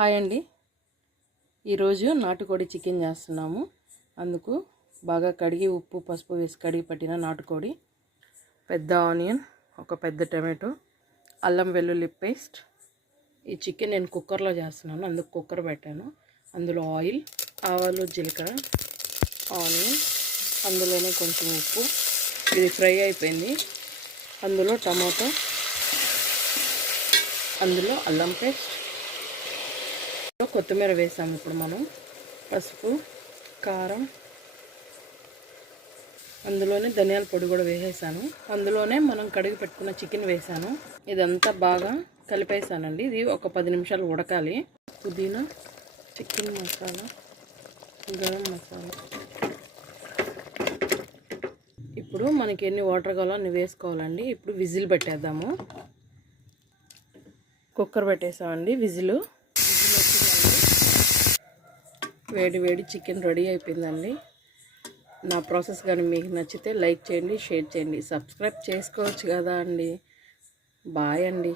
Hi అండి. ఈరోజు నాటుకోడి చికెన్ చేస్తున్నాము. అందుకు బాగా కడిగి ఉప్పు పసుపు వేసి కడిగి పట్టిన నాటుకోడి, పెద్ద ఆనియన్, ఒక పెద్ద టమాటో, అల్లం వెల్లుల్లి పేస్ట్. ఈ చికెన్ నేను కుక్కర్లో చేస్తున్నాను, అందుకు కుక్కర్ పెట్టాను. అందులో ఆయిల్, ఆవాలు, జీలకర్ర, ఆనియన్, అందులోనే కొంచెం ఉప్పు. ఇది ఫ్రై అయిపోయింది. అందులో టమాటో, అందులో అల్లం పేస్ట్, కొత్తిమీర వేసాము. ఇప్పుడు మనం పసుపు, కారం, అందులోనే ధనియాల పొడి కూడా వేసేసాను. అందులోనే మనం కడిగి పెట్టుకున్న చికెన్ వేసాను. ఇదంతా బాగా కలిపేసానండి. ఇది ఒక 10 నిమిషాలు ఉడకాలి. పుదీనా, చికెన్ మసాలా, గరం మసాలా. ఇప్పుడు మనకి ఎన్ని వాటర్ కావాలో అన్ని వేసుకోవాలండి. ఇప్పుడు విజిల్ పెట్టేద్దాము. కుక్కర్ పెట్టేసామండి. విజిల్ వేడి వేడి చికెన్ రెడీ అయిపోయిందండి. నా ప్రాసెస్ కానీ మీకు నచ్చితే లైక్ చేయండి, షేర్ చేయండి, సబ్స్క్రైబ్ చేసుకోవచ్చు కదా అండి. బాయ్ అండి.